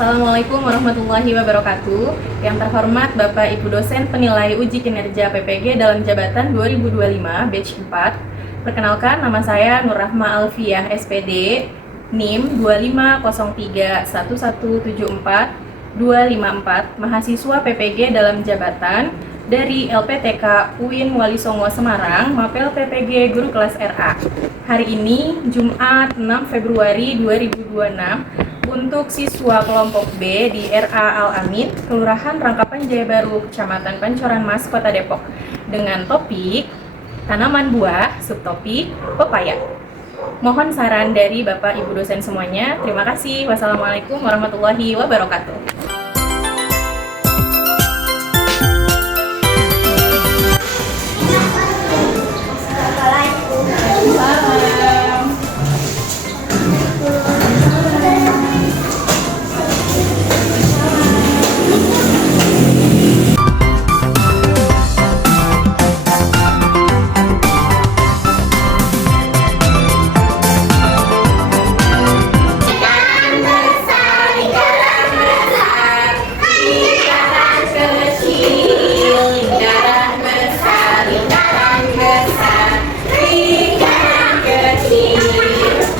Assalamualaikum warahmatullahi wabarakatuh. Yang terhormat Bapak Ibu dosen penilai uji kinerja PPG dalam jabatan 2025 batch 4. Perkenalkan, nama saya Nur Rahma Alfiah SPD, NIM 25031174254, mahasiswa PPG dalam jabatan dari LPTK UIN Wali Songo Semarang, Mapel PPG Guru Kelas RA. Hari ini Jumat 6 Februari 2026 untuk siswa kelompok B di RA Al-Amin, Kelurahan Rangkapan Jaya Baru, Kecamatan Pancoran Mas, Kota Depok, dengan topik tanaman buah, subtopik pepaya. Mohon saran dari Bapak Ibu dosen semuanya. Terima kasih. Wassalamualaikum warahmatullahi wabarakatuh.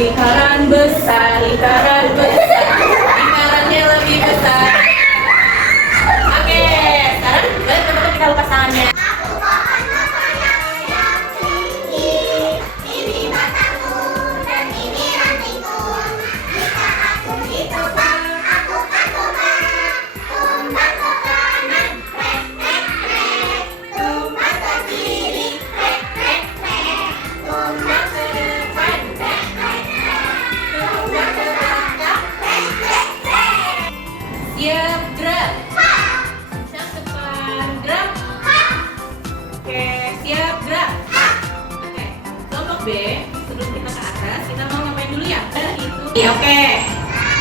Lingkaran besar, lingkarannya lebih besar. Oke, sekarang balik teman-teman kita lepas tangannya. Siap, gerak. Siap, depan, gerak. Oke, siap, gerak. Oke, kelompok B, sebelum kita ke atas, kita mau ngapain dulu ya? Itu. Iya, oke.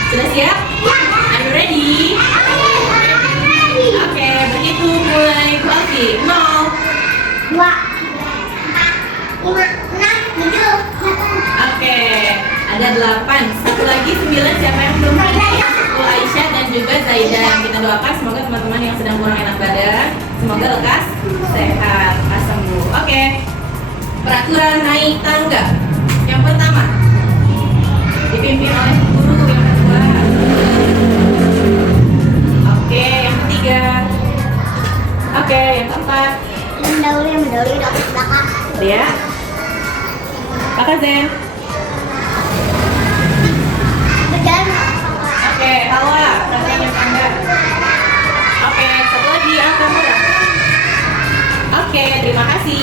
Sudah siap? Are you ready? Oke, begitu mulai Bu Alfi. 0 2 4 5 6 7. Oke, ada 8. Satu lagi 9. Siapa yang belum ready? Aisyah dan juga Zaidan. Kita doakan semoga teman-teman yang sedang kurang enak badan semoga lekas sehat, lekas sembuh. Oke. Peraturan naik tangga. Yang pertama dipimpin oleh guru, yang kedua. Oke, yang ketiga. Oke, yang keempat. Mendahului dapat belakang. Ya. Kakak Zen. Berjalan. Oke, Hawa, perhatian yang tangga. Oke, satu lagi, angka murah. Oke, terima kasih.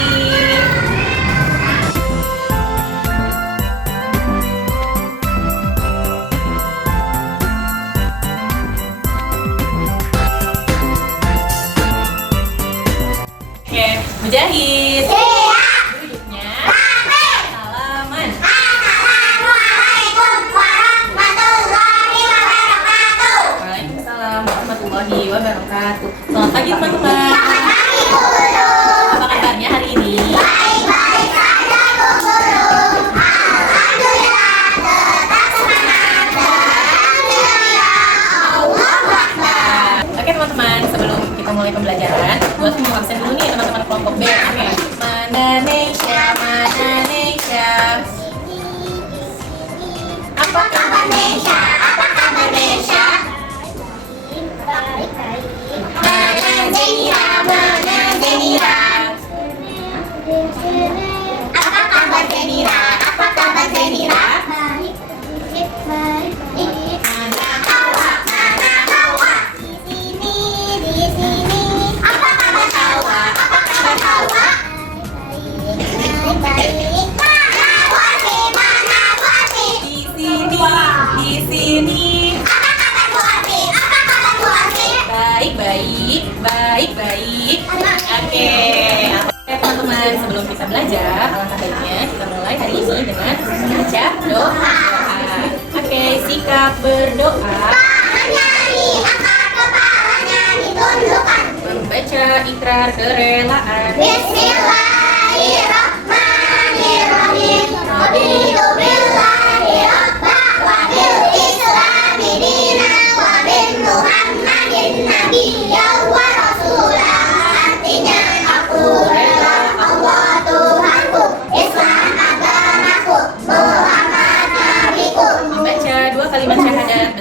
Oke, Mujahid. Duduknya. Salaman. Waalaikumsalam warahmatullahi wabarakatuh. Selamat pagi teman-teman. Apa kabarnya hari ini? Baik-baik saja Bu Guru. Alhamdulillah tetap semangat. Alhamdulillah Allahu Akbar. Oke teman-teman, sebelum kita mulai pembelajaran, buat mau absen dulu nih teman-teman kelompok B. Oke. Mana Nesya, mana Nesya? Apa kabar Nesya? Apa kabar Nesya? Baik-baik. Mana Zenira? Mana Zenira? Apa kabar Zenira? Apa kabar Zenira? Baik, baik, baik. Mana Hawa? Mana Hawa? Di sini, di sini. Apa kabar Hawa? Apa kabar Hawa? Baik, baik, baik. Mana Wati? Mana Wati? Di sini. Apa kabar Bu Wati? Apa kabar Bu Wati? Baik. Oke. Oke teman-teman, sebelum kita belajar, alangkah baiknya kita mulai hari ini dengan membaca doa. Oke, sikap berdoa. Tangannya diangkat, kepalanya ditundukkan. Membaca ikrar kerelaan. Bismillahirrahmanirrahim. Raditu billahi rabba wa bil islami dinan wa bil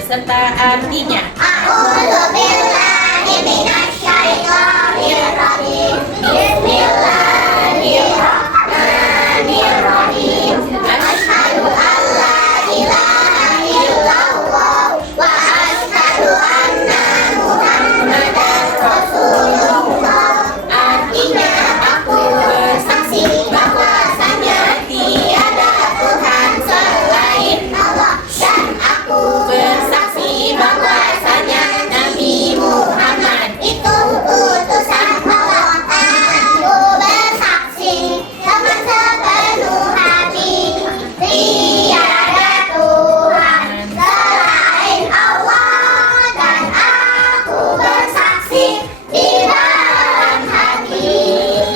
beserta artinya. A'udzu billahi minasyaitonir rajim. Bismillahirrahmanirrahim. Asyhadu an la ilaha illallah wa asyhadu anna Muhammadar Rasulullah. Artinya aku bersaksi bahwasanya tiada Tuhan selain Allah, dan aku bersaksi bahwasanya Nabi Muhammad itu utusan Allah. Aku bersaksi dengan sepenuh hati tiada Tuhan selain Allah, dan aku bersaksi di dalam hati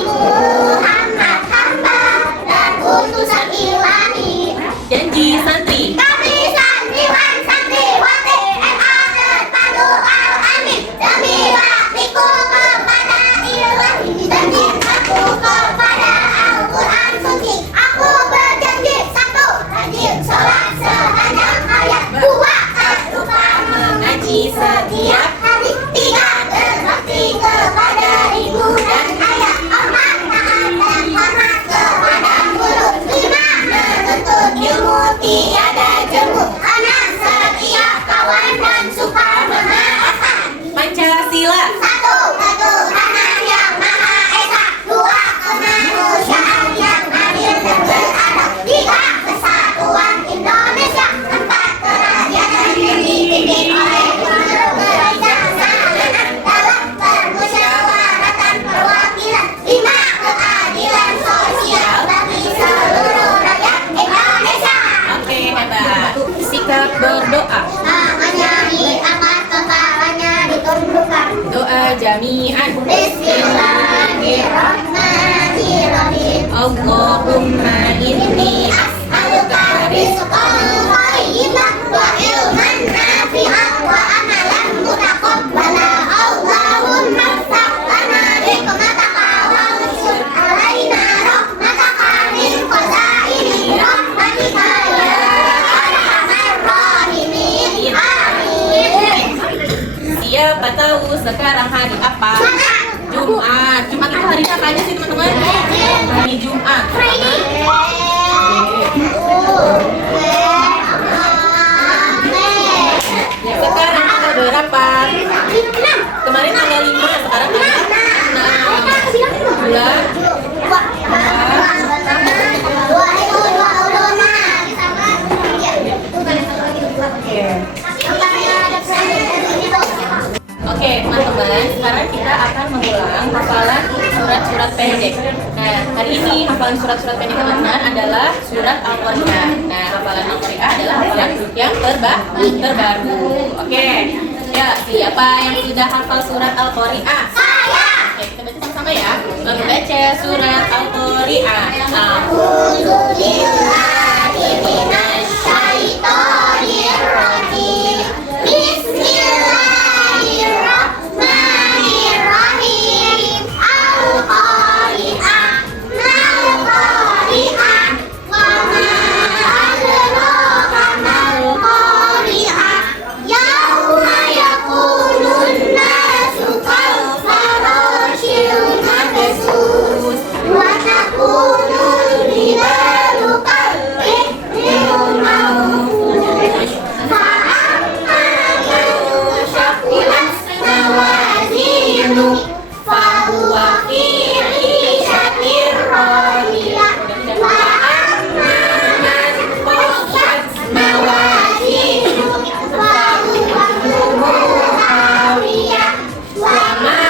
Muhammad hamba dan utusan ilahi. Janji santri. Kami santriwan santriwati MA terpadu Al-Amin, demi baktiku kepada ilahi, janji aku kepada Al-Quran suci. Aku berjanji satu, rajin sholat sepanjang hayat. Dua, tak lupa mengaji setiap hari. Tiga, berbakti kepada ibu dan ayah. Empat, taat dan hormat kepada guru. Lima, menuntut ilmu tiada jemu. Enam, setia kawan dan suka memaafkan. Pancasila. Satu, ketuhanan yang maha esa. Dua, kemanusiaan yang adil dan beradab. Tiga, kesatuan Indonesia. Empat, kerajaan yang dipimpin oleh kebijaksanaan dalam permusyawaratan perwakilan. Lima, keadilan sosial bagi seluruh rakyat Indonesia. Oke, hebat. Sikap berdoa. Tangannya diangkat, kepalanya ditundukkan. Doa jami'an. Bismillahirrahmanirrahim. Allahumma inni As'aluka rizqan thayyiban wa ilman nafi'an wa amalan mutaqabbala. Allahumma iftah lana hikmataka wa ansur alaina rahmataka min khazaini rahmatika ya arhamar rahimin. Amin. Siapa tahu sekarang hari apa? Jumat. Jumat itu hari apa aja sih teman-teman? Hari Jumat. Sekarang tanggal berapa? Kemarin tanggal 5, sekarang tanggal 6. Bulan. Oke, teman-teman, sekarang kita akan mengulang hafalan surat-surat pendek. Nah, hari ini hafalan surat-surat pendek teman-teman adalah surat Al-Qari'ah. Nah, hafalan Al-Qari'ah adalah hafalan yang terbaru. Oke, ya, siapa yang sudah hafal surat Al-Qari'ah? Saya. Oke, kita baca sama-sama ya. Membaca surat Al-Qari'ah. A'udzu billahi minasyaitonir rajim. Bismillahirrahmanirrahim. Al-Qari'ah, mal-Qari'ah, wa ma adraka mal-Qari'ah. Yauma yakunun nasu kal-farashil mabsus, wa takunul jibalu kal-ihnil manfush. Fa'amma man syaqilat mawazinu fahuwa fi 'ishatin radiyah. Wa amma man khaffat mawazinu fahuwa ummuhu hawiyah. Wa ma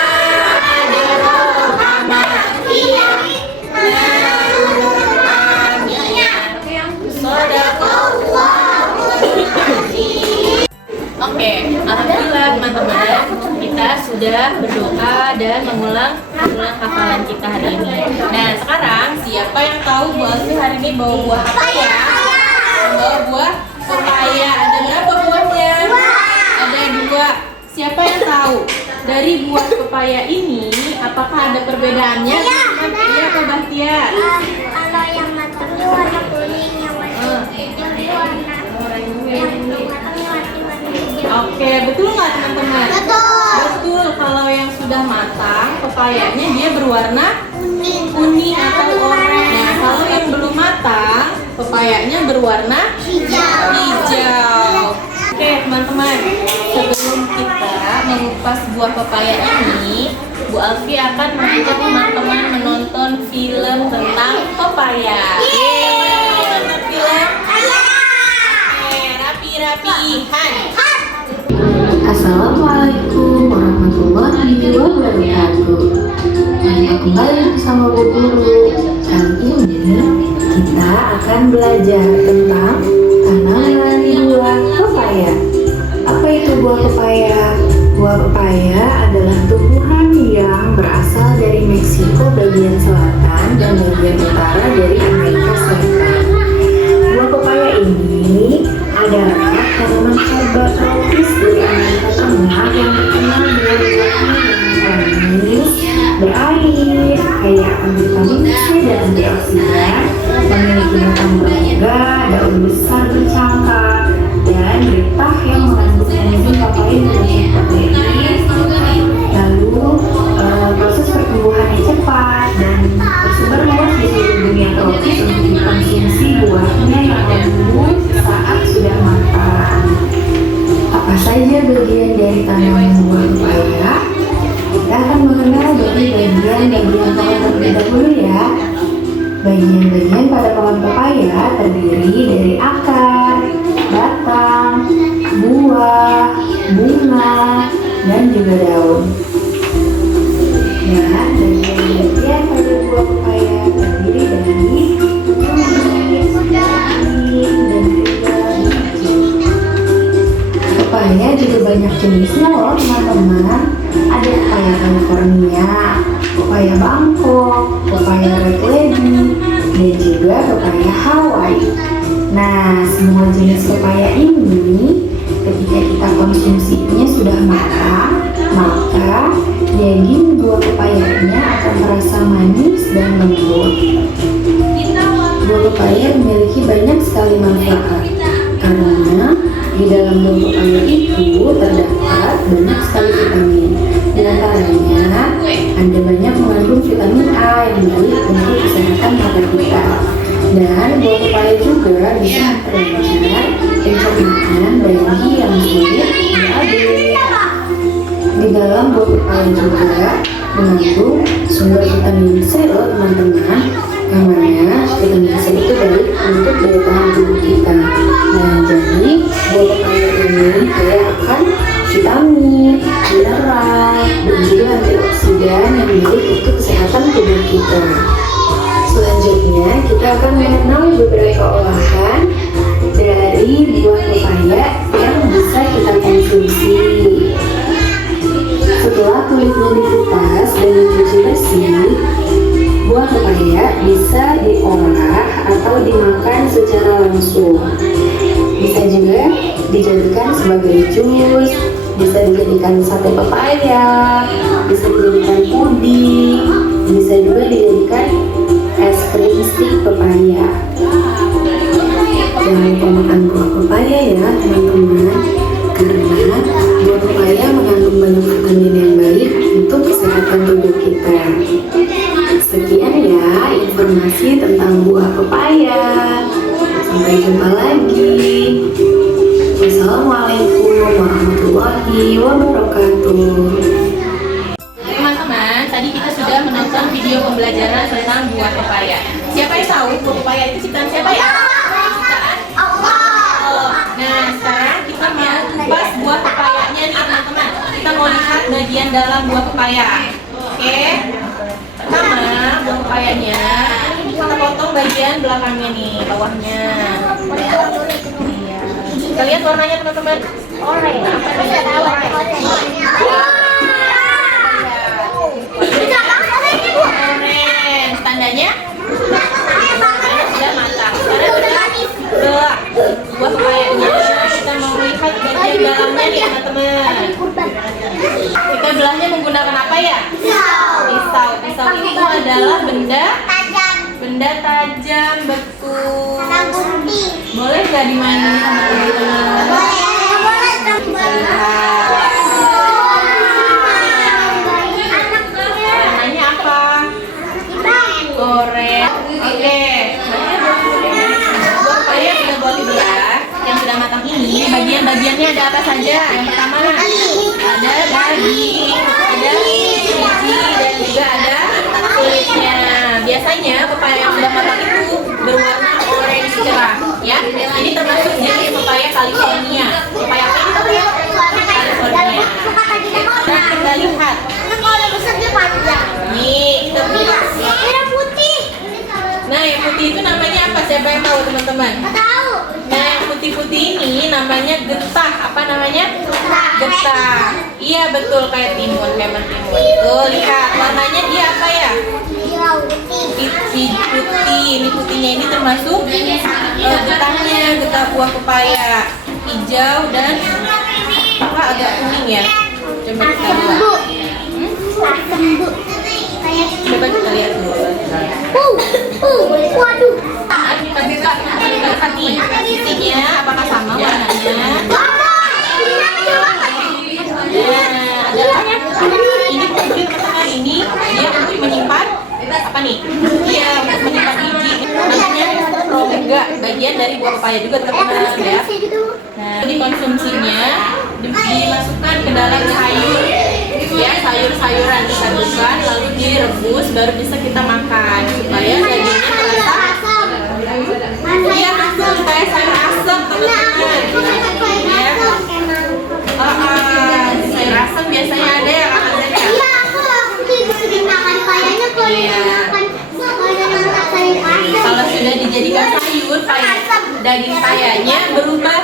adraka ma hiya narun hamiyah. Shadaqallahul azim. Oke, alhamdulillah teman-teman, kita sudah berdoa dan mengulang hafalan kita hari ini. Nah, sekarang siapa yang tahu Bu Alfi hari ini bawa buah apa ya? Bawa buah pepaya. Ada berapa buahnya? Ada 2. Siapa yang tahu dari buah pepaya ini apakah ada perbedaannya? Iya, Kak Bahtiar. Kalau yang matangnya warna kuning, yang warna hijau warna yang belum matangnya warna hijau. Oke, betul nggak teman-teman? Betul. Betul, kalau yang sudah matang, pepayanya dia berwarna Kuning atau oranye. Nah, kalau yang belum matang, pepayanya berwarna hijau. Oke, teman-teman, sebelum kita mengupas buah pepaya ini, Bu Alfi akan mengajak teman-teman menonton film tentang pepaya. Yeay, nonton film? Oke, rapi-rapihan. Assalamualaikum warahmatullahi wabarakatuh. Jumpa kembali bersama Bu Guru. Kali ini kita akan belajar tentang tanaman buah pepaya. Apa itu buah pepaya? Buah pepaya adalah tumbuhan yang berasal dari Meksiko bagian selatan dan bagian utara dari Amerika Selatan. Buah pepaya ini adalah tanaman herba tropis dari Amerika Tengah yang terkenal dengan buahnya yang manis, berair, kaya akan vitamin C dan antioksidan, memiliki batang berongga, daun besar bercangkak, dan getah yang mengandung enzim papain untuk protein. Lalu proses pertumbuhannya cepat dan tersebar luas di seluruh dunia tropis untuk dikonsumsi buahnya yang lembut saat sudah matang. Apa saja bagian dari tanaman buah pepaya? Kita akan mengenal dari bagian-bagian pohon terlebih dahulu ya. Bagian-bagian pada pohon pepaya terdiri dari akar, batang, buah, bunga, dan juga daun. Dan bagian-bagian pada buah pepaya terdiri dari kulit, daging, dan juga biji. Pepaya juga banyak jenisnya loh teman-teman. Ada pepaya California, pepaya Bangkok, pepaya Red Lady, dan juga pepaya Hawaii. Nah, semua jenis pepaya ini ketika kita konsumsinya sudah matang, maka daging buah pepayanya akan terasa manis dan lembut. Buah pepaya memiliki banyak sekali manfaat karena di dalam buah pepaya itu terdapat banyak sekali vitamin. Di antaranya ada banyak mengandung vitamin A yang baik untuk kesehatan mata kita. Dan buah pepaya juga bisa memperlancar pencernaan bagi yang sulit BAB. Di dalam buah pepaya juga mengandung sumber vitamin C loh teman-teman, yang mana vitamin C itu baik untuk daya tahan tubuh kita. Nah, jadi buah pepaya ini kaya akan vitamin, mineral, dan juga antioksidan yang baik untuk kesehatan tubuh kita. Selanjutnya kita akan mengenal beberapa olahan dari buah pepaya yang bisa kita konsumsi. Setelah kulitnya dikupas dan dicuci bersih, buah pepaya bisa diolah atau dimakan secara langsung. Bisa juga dijadikan sebagai jus, bisa dijadikan sate pepaya, bisa dijadikan puding, bisa juga dijadikan es krim stick pepaya. Jangan lupa makan buah pepaya ya teman-teman, karena buah pepaya mengandung banyak vitamin yang baik untuk kesehatan tubuh kita. Sekian ya informasi tentang buah pepaya. Sampai jumpa lagi. Wassalamualaikum warahmatullahi wabarakatuh. Teman-teman, tadi kita sudah menonton video pembelajaran tentang buah pepaya. Siapa yang tahu buah pepaya itu ciptaan siapa ya? Ciptaan Allah. Nah, sekarang kita mau kupas buah pepayanya nih teman-teman. Kita mau lihat bagian dalam buah pepaya. Oke. Pertama, buah pepayanya kita potong bagian belakangnya nih, bawahnya. Iya. Kita lihat warnanya teman-teman. Oranye. Orange. Tandanya sudah matang. Sekarang kita belah buah pepayanya. Kita mau lihat bagian dalamnya nih teman-teman. Kita belahnya menggunakan apa ya? Pisau. Pisau itu adalah benda tajam, betul. Boleh nggak dimainin sama teman-teman? Boleh. bagiannya ada apa saja? Yang pertama ada daging, ada biji, dan juga ada kulitnya. Biasanya pepaya yang sudah matang itu berwarna orange cerah, ya. Ini termasuk jenis pepaya California. Pepaya apa itu? California. Nah, kita lihat. Kalau besar dia panjang. Nih, kita lihat. Ada putih. Nah, yang putih itu namanya apa? Siapa yang tahu, teman-teman? Nggak tahu. Nah, yang putih-putih ini namanya getah. Apa namanya? Getah. Iya, betul, kayak timun, kayak mentimun. Tuh, lihat warnanya dia apa ya? Hijau putih. Putih. Ini putihnya ini termasuk getahnya, getah buah pepaya. Hijau dan apa agak kuning ya? Coba kita lihat. Asam bu. Coba kita lihat dulu. Waduh. Kita lihat nih, isinya apakah sama warnanya? Ini teman-teman ini dia untuk menyimpan apa nih? Dia menyimpan biji, namanya rongga, bagian dari buah pepaya juga teman-teman ya. Nah, ini konsumsinya dimasukkan ke dalam sayur, ya sayur-sayuran disatukan lalu direbus baru bisa kita makan supaya dagingnya terasa. Iya betul, kayak sayur asam teman-teman. Ya. Sayur asam biasanya ada ya Kak Azan ya? Iya, aku juga sering makan kayaknya kalau makan sayur asam. Kalau sudah dijadikan sayur, daging payanya berubah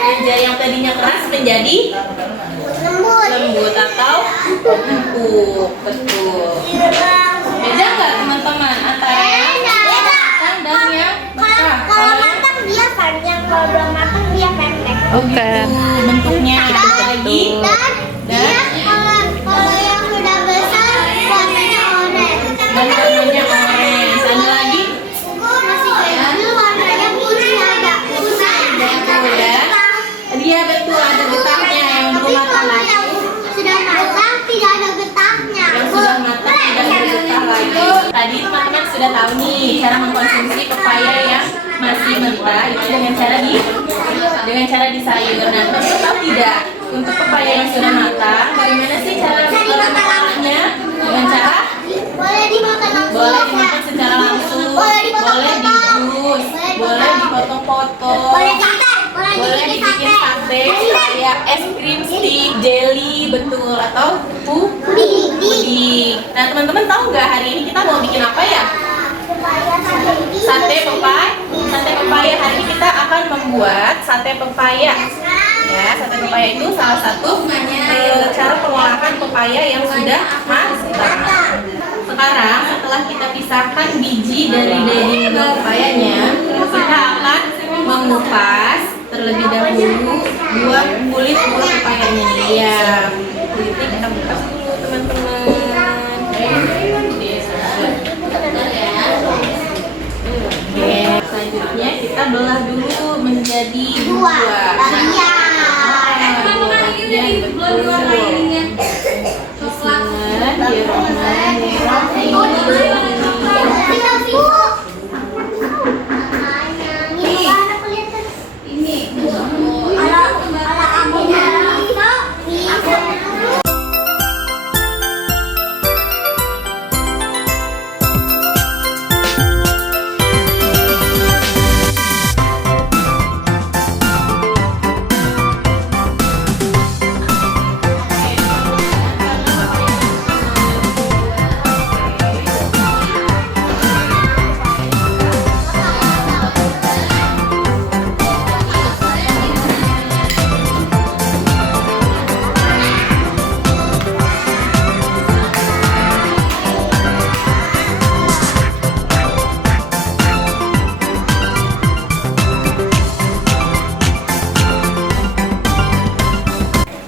menjadi yang tadinya keras menjadi lembut atau empuk. Betul. Beda nggak teman-teman antara yang matang dan yang mentah? Kalau matang dia panjang, kalau belum matang dia pendek. Oke. Bentuknya lagi Dan kalau yang sudah besar warnanya oranye. dan warnanya orange. Ada lagi? Masih kecil warnanya putih agak Betul ya. Dia betul ada getahnya yang belum matang lagi. yang sudah matang tidak ada getahnya. Yang sudah matang tidak ada getah lagi. Tadi teman-teman sudah tahu nih cara mengkonsumsi pepaya yang masih mentah itu dengan cara disayur. Nah, teman-teman tahu tidak untuk pepaya yang sudah matang bagaimana sih cara mengolahnya? Dengan cara Boleh dimakan langsung. boleh dimakan secara langsung, boleh dijus, boleh dipotong-potong, Boleh sate. boleh dibikin sate kayak es krim stick, jelly, betul, atau puding. Nah, teman-teman tahu nggak hari ini kita mau bikin apa ya? Sate pepaya. Sate pepaya hari ini kita akan membuat sate pepaya. Ya, sate pepaya itu salah satu cara pengolahan pepaya yang sudah matang. Sekarang setelah kita pisahkan biji dari daging buah pepayanya, kita akan mengupas terlebih dahulu kulit buah pepayanya nih. Ya, kulitnya kita kupas dulu teman-teman. Oke, selanjutnya kita belah dulu menjadi dua bagian.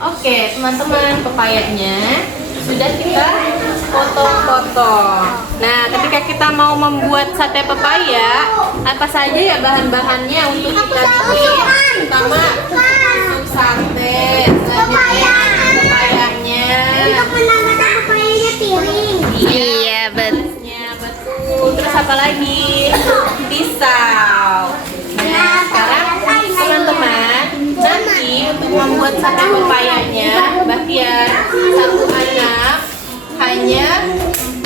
Oke, teman-teman, pepayanya sudah kita potong-potong. Nah, ketika kita mau membuat sate pepaya, apa saja ya bahan-bahannya untuk kita bikin? Pertama, sup sate, selanjutnya pepayanya. Untuk menambahkan pepayanya piring. Iya, betul. Terus apa lagi? Pisau. Nah, sekarang teman-teman, nanti sate pepayanya, Bahtiar, satu anak hanya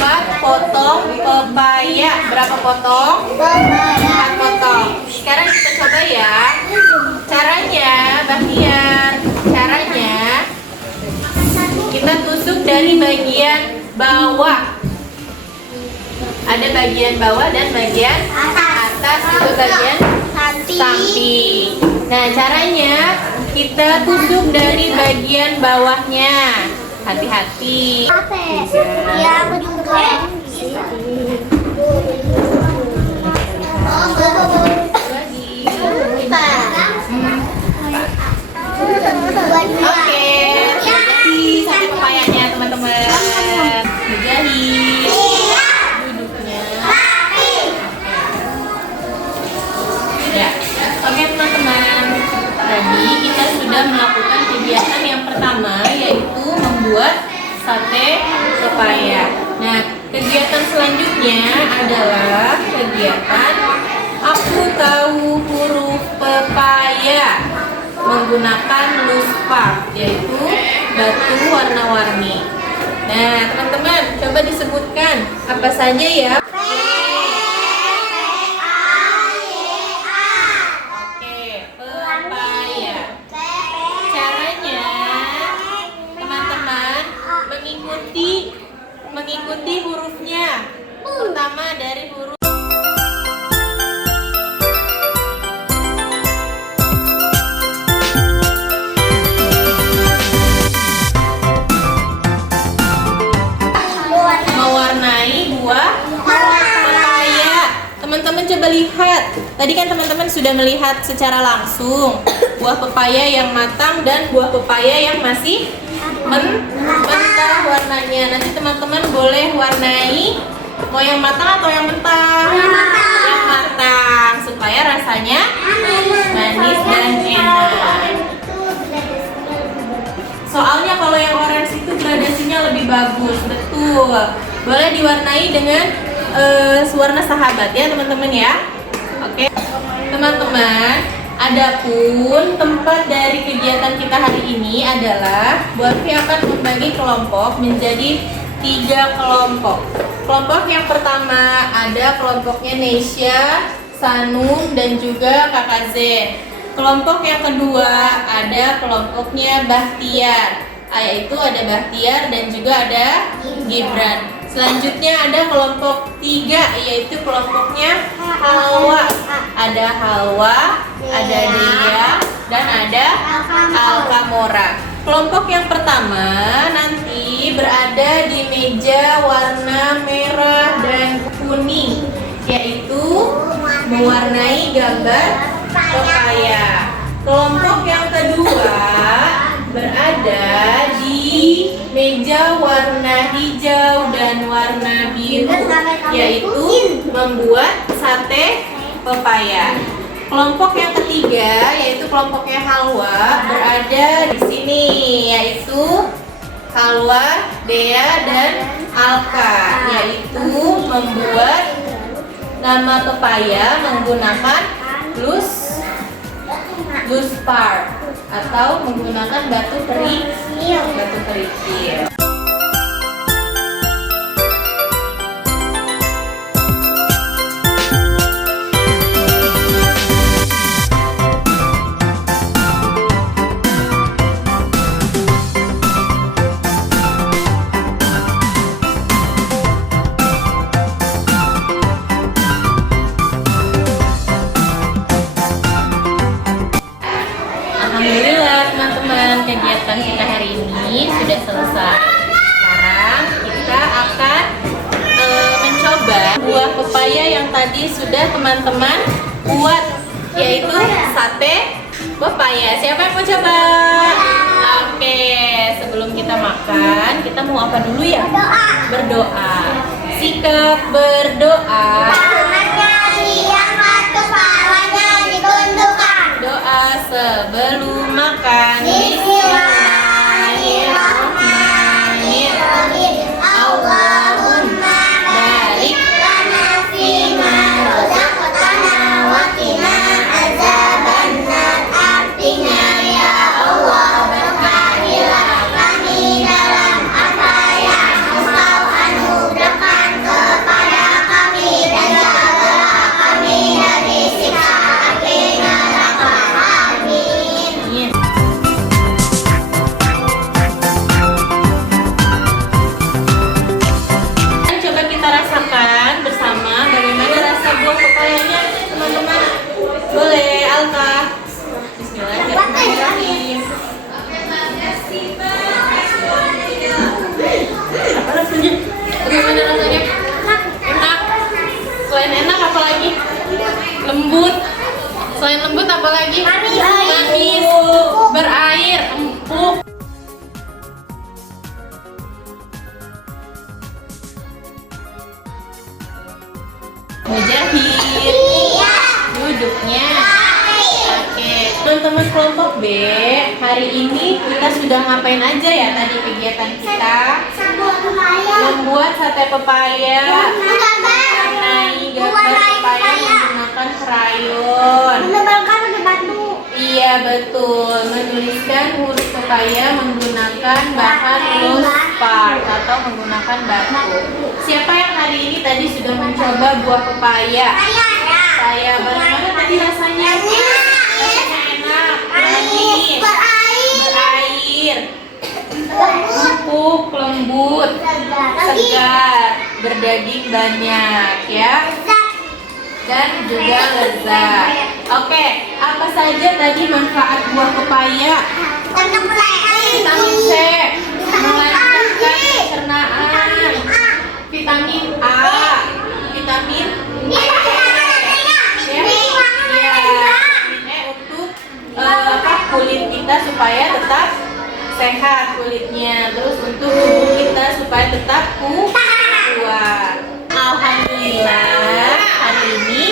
4 potong pepaya. Berapa potong? 4 potong. Sekarang kita coba ya. Caranya, Bahtiar, caranya kita tusuk dari bagian bawah. Ada bagian bawah dan bagian atas, itu bagian samping. Nah, caranya kita tusuk dari bagian bawahnya. Hati-hati. Ya, aku juga. Oke, jadi sate pepayanya teman-teman. Jadi duduknya. Ya, oke teman-teman. Tadi kita sudah melakukan kegiatan yang pertama, yaitu membuat sate pepaya. Nah, kegiatan selanjutnya adalah kegiatan aku tahu huruf pepaya menggunakan loose part, yaitu batu warna-warni. Nah, teman-teman, coba disebutkan apa saja ya. Oke, pepaya. Caranya, teman-teman mengikuti hurufnya. Pertama dari huruf teman-teman. Coba lihat. Tadi kan teman-teman sudah melihat secara langsung buah pepaya yang matang dan buah pepaya yang masih mentah warnanya. Nanti teman-teman boleh warnai mau yang matang atau yang mentah? Yang matang supaya rasanya manis dan enak. Soalnya kalau yang orange itu gradasinya lebih bagus, betul. Boleh diwarnai dengan warna sahabat ya teman-teman ya. Oke teman-teman, adapun tempat dari kegiatan kita hari ini adalah Buatfi akan membagi kelompok menjadi 3 kelompok. Kelompok yang pertama ada kelompoknya Nesya, Sanum, dan juga Kakak Zen. Kelompok yang kedua ada kelompoknya Bahtiar, yaitu ada Bahtiar dan juga ada Gibran. Selanjutnya ada kelompok 3, yaitu kelompoknya Halwa. Ada Halwa, ada Dea, dan ada Alkamora. Kelompok yang pertama nanti berada di meja warna merah dan kuning, yaitu mewarnai gambar pepaya. Kelompok yang kedua berada di meja warna hijau dan warna biru, yaitu membuat sate pepaya. Kelompok yang ketiga yaitu kelompoknya Halwa berada di sini, yaitu Halwa, Dea, dan Alka, yaitu membuat nama pepaya menggunakan loose part atau menggunakan batu kerikil. Alhamdulillah teman-teman, kegiatan kita hari ini sudah selesai. Sekarang kita akan mencoba buah pepaya yang tadi sudah teman-teman buat, yaitu sate pepaya. Siapa yang mau coba? Oke, sebelum kita makan, kita mau apa dulu ya? Berdoa. Sikap berdoa. Doa sebelum makan. Bismillahirrahmanirrahim. Allahumma barik lana fima razaqtana wa qina azabannar. Artinya, ya Allah, semuanya? Oke, teman-teman kelompok B, hari ini kita sudah ngapain aja ya tadi kegiatan kita? Membuat sate pepaya, mewarnai gambar pepaya menggunakan krayon. Iya betul, menuliskan huruf pepaya menggunakan bahan loose part atau menggunakan batu. Siapa yang hari ini tadi sudah mencoba buah pepaya? Saya. Bagaimana tadi rasanya? Rasanya enak, manis, berair, empuk, lembut, segar, berdaging banyak ya, dan juga lezat. Oke, apa saja tadi manfaat buah pepaya? Vitamin C, melancarkan pencernaan, vitamin A, vitamin E, ya, vitamin E untuk kulit kita supaya tetap sehat kulitnya, terus untuk tubuh kita supaya tetap kuat. Alhamdulillah, hari ini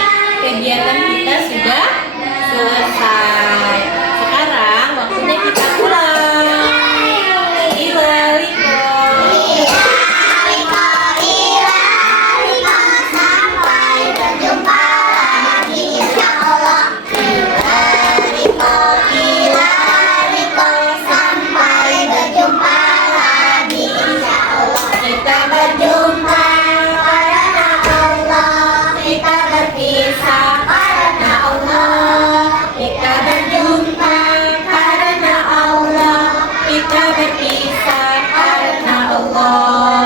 kegiatan kita sudah selesai. Sekarang waktunya kita pulang. Sampai berjumpa lagi insyaallah. Sampai berjumpa lagi insyaallah. Kita berjumpa karena Allah, kita berpisah karena Allah. Kita berjumpa karena Allah, kita berpisah karena Allah.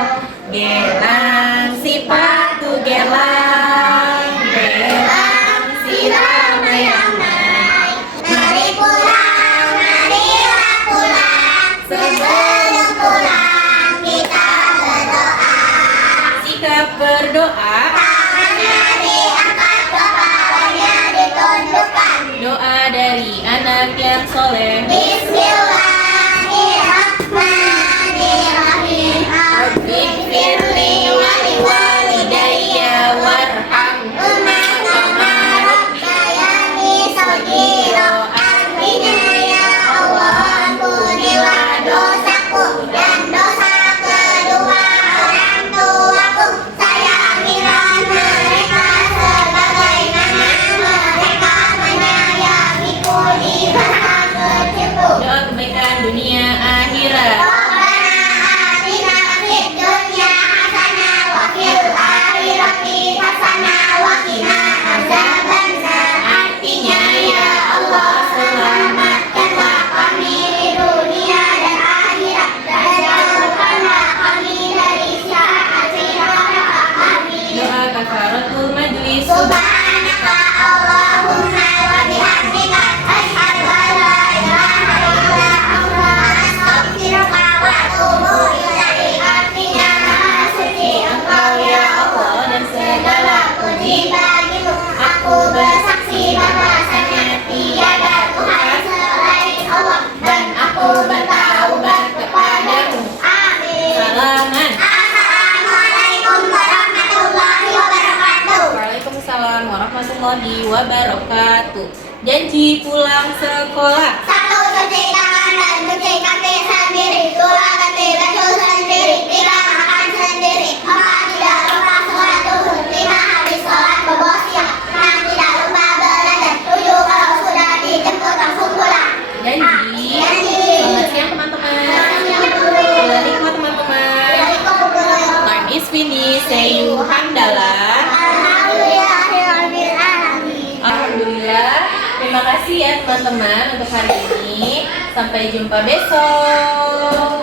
Gelang sepatu gelang, gelang si ramai-ramai. Mari pulang, marilah pulang. Sebelum pulang kita berdoa. Sikap berdoa, Tangannya diangkat, kepalanya ditundukkan. doa dari anak yang soleh. Bismillahirrahmanirrahim. Rabbighfirli wa liwalidayya warhamhuma kama Rabbayani shaghira. Artinya ya Allah, ampunilah dosaku dan dosa kedua orang tuaku. Sayangilah mereka sebagaimana mereka menyayangiku di masa kecilku. doa kebaikan dunia akhirat. Rabbana atina fid dunya hasanah wa fil akhirati hasanah wa qina adzabannar. Artinya ya Allah, Selamatkanlah kami di dunia dan akhirat, dan jauhkanlah kami dari syiar-syiar kami. doa kafaratul majlis. Subhanaka Allahumma wa bihamdika asyhadu an la ilaha illa anta astaghfiruka wa atubu ilaik. Artinya maha suci Engkau ya Allah dan segala puji bagimu. Aku bersaksi bahwasanya tiada Tuhan selain Allah, dan aku bertaubat kepadamu. Amin. Salaman. Assalamualaikum warahmatullahi wabarakatuh. Waalaikumsalam warahmatullahi wabarakatuh. Janji pulang sekolah. Satu, cuci tangan dan cuci kaki sendiri. Dua, ganti baju sendiri. Tiga, makan sendiri. Empat, tidak lupa sholat zuhur. Lima, habis sholat bobo siang. Enam, tidak lupa belajar. Tujuh, kalau sudah dijemput langsung pulang. Janji. Janji. Selamat siang teman-teman. Selamat nikmat teman-teman. Time is finished. See you hamdalah. Alhamdulillahirrahmanirrahim. Alhamdulillah. Terima kasih ya teman-teman untuk hari ini. Sampai jumpa besok.